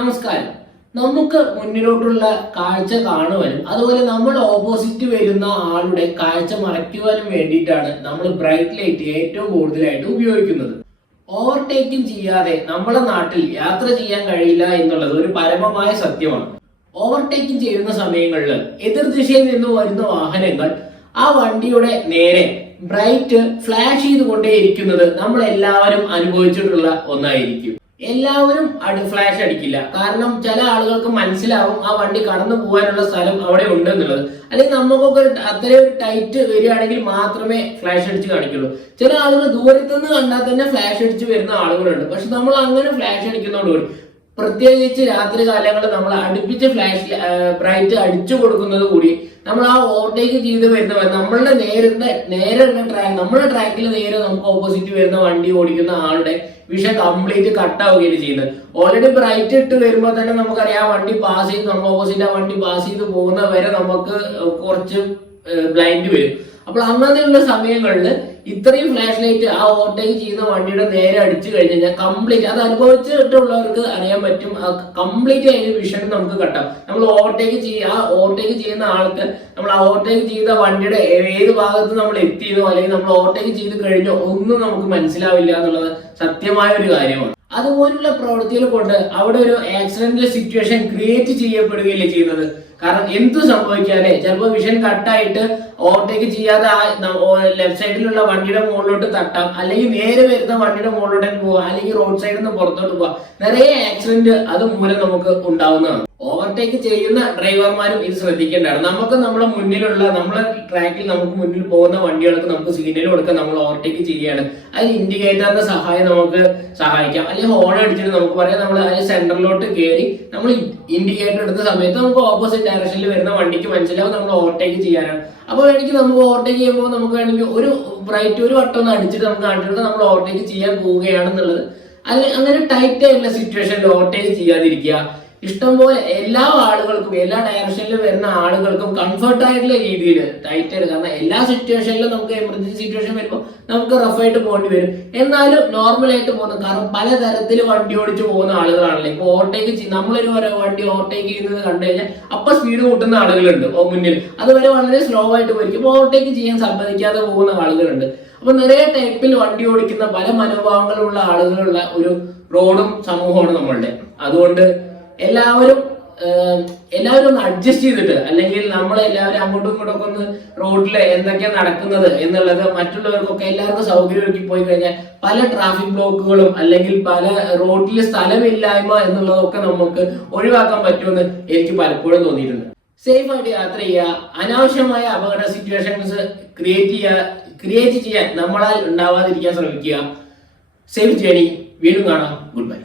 നമസ്കാരം. നമുക്ക് മുന്നിലോട്ടുള്ള കാഴ്ച കാണുവാനും അതുപോലെ നമ്മൾ ഓപ്പോസിറ്റ് വരുന്ന ആളുടെ കാഴ്ച മറയ്ക്കുവാനും വേണ്ടിയിട്ടാണ് നമ്മൾ ബ്രൈറ്റ് ലൈറ്റ് ഏറ്റവും കൂടുതലായിട്ട് ഉപയോഗിക്കുന്നത്. ഓവർടേക്കിംഗ് ചെയ്യാതെ നമ്മുടെ നാട്ടിൽ യാത്ര ചെയ്യാൻ കഴിയില്ല എന്നുള്ളത് ഒരു പരമമായ സത്യമാണ്. ഓവർടേക്കിംഗ് ചെയ്യുന്ന സമയങ്ങളിൽ എതിർദിശയിൽ നിന്ന് വരുന്ന വാഹനങ്ങൾ ആ വണ്ടിയുടെ നേരെ ബ്രൈറ്റ് ഫ്ലാഷ് ചെയ്തുകൊണ്ടേയിരിക്കുന്നത് നമ്മൾ എല്ലാവരും അനുഭവിച്ചിട്ടുള്ള ഒന്നായിരിക്കും. എല്ലാവരും അടി ഫ്ലാഷ് അടിക്കില്ല. കാരണം ചില ആളുകൾക്ക് മനസ്സിലാവും ആ വണ്ടി കടന്നു പോകാനുള്ള സ്ഥലം അവിടെ ഉണ്ട് എന്നുള്ളത് അല്ലെങ്കിൽ നമുക്കൊക്കെ അത്രയും ഒരു ടൈറ്റ് വരികയാണെങ്കിൽ മാത്രമേ ഫ്ലാഷ് അടിച്ച് കാണിക്കുള്ളൂ. ചില ആളുകൾ ദൂരത്തുനിന്ന് കണ്ടാൽ തന്നെ ഫ്ലാഷ് അടിച്ച് വരുന്ന ആളുകളുണ്ട്. പക്ഷെ നമ്മൾ അങ്ങനെ ഫ്ലാഷ് അടിക്കുന്നതോടുകൂടി പ്രത്യേകിച്ച് രാത്രി കാലങ്ങളിൽ നമ്മൾ അടുപ്പിച്ച ഫ്ലാഷ് ബ്രൈറ്റ് അടിച്ചു കൊടുക്കുന്നത് കൂടി നമ്മൾ ആ ഓവർടേക്ക് ചെയ്ത് വരുന്നവർ നമ്മളുടെ നേരിട്ട് നേരെ ട്രാക്ക് നമ്മുടെ ട്രാക്കിൽ നേരെ നമുക്ക് ഓപ്പോസിറ്റ് വരുന്ന വണ്ടി ഓടിക്കുന്ന ആളുടെ വിഷ കംപ്ലീറ്റ് കട്ട് ആവുകയാണ് ചെയ്യുന്നത്. ഓൾറെഡി ബ്രൈറ്റ് ഇട്ട് വരുമ്പോൾ തന്നെ നമുക്കറിയാം ആ വണ്ടി പാസ് ചെയ്ത് നമ്മൾ ഓപ്പോസിറ്റ് ആ വണ്ടി പാസ് ചെയ്ത് പോകുന്ന വരെ നമുക്ക് കുറച്ച് ബ്ലൈൻഡ് വരും. അപ്പോൾ അങ്ങനെയുള്ള സമയങ്ങളിൽ ഇത്രയും ഫ്ലാഷ് ലൈറ്റ് ആ ഓവർടേക്ക് ചെയ്യുന്ന വണ്ടിയുടെ നേരെ അടിച്ചു കഴിഞ്ഞ് കഴിഞ്ഞാൽ കംപ്ലീറ്റ് അത് അനുഭവിച്ചിട്ടുള്ളവർക്ക് അറിയാൻ പറ്റും. കംപ്ലീറ്റ് അതിന്റെ വിഷൻ നമുക്ക് കട്ടാം. നമ്മൾ ഓവർടേക്ക് ചെയ്യുക ആ ഓവർടേക്ക് ചെയ്യുന്ന ആൾക്ക് നമ്മൾ ഓവർടേക്ക് ചെയ്ത വണ്ടിയുടെ ഏത് ഭാഗത്ത് നമ്മൾ എത്തിയതോ അല്ലെങ്കിൽ നമ്മൾ ഓവർടേക്ക് ചെയ്ത് കഴിഞ്ഞോ ഒന്നും നമുക്ക് മനസ്സിലാവില്ല എന്നുള്ളത് സത്യമായ ഒരു കാര്യമാണ്. അതുപോലുള്ള പ്രവൃത്തികൾ കൊണ്ട് അവിടെ ഒരു ആക്സിഡന്റൽ സിറ്റുവേഷൻ ക്രിയേറ്റ് ചെയ്യപ്പെടുകയല്ലേ ചെയ്യുന്നത്. കാരണം എന്ത് സംഭവിക്കാതെ ചിലപ്പോൾ വിഷൻ കട്ടായിട്ട് ഓവർടേക്ക് ചെയ്യാതെ ലെഫ്റ്റ് സൈഡിലുള്ള വണ്ടിയുടെ മുകളിലോട്ട് തട്ടാം. അല്ലെങ്കിൽ നേരെ വരുന്ന വണ്ടിയുടെ മുകളിലോട്ട് പോവാം. അല്ലെങ്കിൽ റോഡ് സൈഡിൽ നിന്ന് പുറത്തോട്ട് പോവാം. നിറയെ ആക്സിഡന്റ് അത് മൂലം നമുക്ക് ഉണ്ടാവുന്നതാണ്. ഓവർടേക്ക് ചെയ്യുന്ന ഡ്രൈവർമാരും ഇത് ശ്രദ്ധിക്കേണ്ടതാണ്. നമുക്ക് നമ്മുടെ മുന്നിലുള്ള നമ്മുടെ ട്രാക്കിൽ നമുക്ക് മുന്നിൽ പോകുന്ന വണ്ടികൾക്ക് നമുക്ക് സിഗ്നൽ കൊടുക്കാൻ നമ്മൾ ഓവർടേക്ക് ചെയ്യുകയാണ്. അതിൽ ഇൻഡിക്കേറ്ററിന്റെ സഹായം നമുക്ക് സഹായിക്കാം. അല്ലെങ്കിൽ ഹോൺ അടിച്ചിട്ട് നമുക്ക് പറയാം നമ്മൾ അതിന് സെന്ററിലോട്ട് കയറി നമ്മൾ ഇൻഡിക്കേറ്റർ എടുത്ത സമയത്ത് നമുക്ക് ഓപ്പോസിറ്റ് ഡയറക്ഷനിൽ വരുന്ന വണ്ടിക്ക് മനസ്സിലാവും നമ്മൾ ഓവർടേക്ക് ചെയ്യാനാണ്. അപ്പോൾ എനിക്ക് നമുക്ക് ഓവർടേക്ക് ചെയ്യുമ്പോൾ നമുക്ക് വേണമെങ്കിൽ ഒരു ബ്രൈറ്റ് ഒരു വട്ടം ഒന്ന് അടിച്ചിട്ട് നമുക്ക് കാണിച്ചിട്ട് നമ്മൾ ഓവർടേക്ക് ചെയ്യാൻ പോവുകയാണെന്നുള്ളത്. അല്ലെങ്കിൽ അങ്ങനെ ടൈറ്റ് ആയിട്ടുള്ള സിറ്റുവേഷനിൽ ഓവർടേക്ക് ചെയ്യാതിരിക്കുക. ഇഷ്ടംപോലെ എല്ലാ ആളുകൾക്കും എല്ലാ ഡയറക്ഷനിലും വരുന്ന ആളുകൾക്കും കംഫർട്ട് ആയിട്ടുള്ള രീതിയിൽ ടൈറ്റ് ആയിട്ട് കാരണം എല്ലാ സിറ്റുവേഷനിലും നമുക്ക് എമർജൻസി സിറ്റുവേഷൻ വരുമ്പോൾ നമുക്ക് റഫായിട്ട് പോകേണ്ടി വരും. എന്നാലും നോർമൽ ആയിട്ട് പോകുന്ന കാരണം പലതരത്തിൽ വണ്ടി ഓടിച്ച് പോകുന്ന ആളുകളാണല്ലോ. ഇപ്പൊ ഓവർടേക്ക് നമ്മളൊരു ഓരോ വണ്ടി ഓവർടേക്ക് ചെയ്യുന്നത് കണ്ടു കഴിഞ്ഞാൽ അപ്പൊ സ്പീഡ് കൂട്ടുന്ന ആളുകളുണ്ട് മുന്നിൽ അതുവരെ വളരെ സ്ലോ ആയിട്ട് പോയിരിക്കും. ഇപ്പോൾ ഓവർടേക്ക് ചെയ്യാൻ സമ്മതിക്കാതെ പോകുന്ന ആളുകളുണ്ട്. അപ്പൊ നിറയെ ടൈപ്പിൽ വണ്ടി ഓടിക്കുന്ന പല മനോഭാവങ്ങളുള്ള ആളുകളുള്ള ഒരു റോഡും സമൂഹമാണ് നമ്മളുടെ. അതുകൊണ്ട് എല്ലാവരും എല്ലാവരും ഒന്ന് അഡ്ജസ്റ്റ് ചെയ്തിട്ട് അല്ലെങ്കിൽ നമ്മൾ എല്ലാവരും അങ്ങോട്ടും ഇങ്ങോട്ടും ഒക്കെ ഒന്ന് റോഡിൽ എന്തൊക്കെയാണ് നടക്കുന്നത് എന്നുള്ളത് മറ്റുള്ളവർക്കൊക്കെ എല്ലാവർക്കും സൗകര്യം ഒരുക്കി പോയി കഴിഞ്ഞാൽ പല ട്രാഫിക് ബ്ലോക്കുകളും അല്ലെങ്കിൽ പല റോഡിൽ സ്ഥലമില്ലായ്മ എന്നുള്ളതൊക്കെ നമുക്ക് ഒഴിവാക്കാൻ പറ്റുമെന്ന് എനിക്ക് പലപ്പോഴും തോന്നിയിട്ടുണ്ട്. സേഫ് ആയിട്ട് യാത്ര ചെയ്യുക അനാവശ്യമായ അപകട സിറ്റുവേഷൻസ് ക്രിയേറ്റ് ചെയ്യുക ക്രിയേറ്റ് ചെയ്യാൻ നമ്മളാൽ ഉണ്ടാവാതിരിക്കാൻ ശ്രമിക്കുക. സേഫ് ജേണി വീണ്ടും കാണാം. Good bye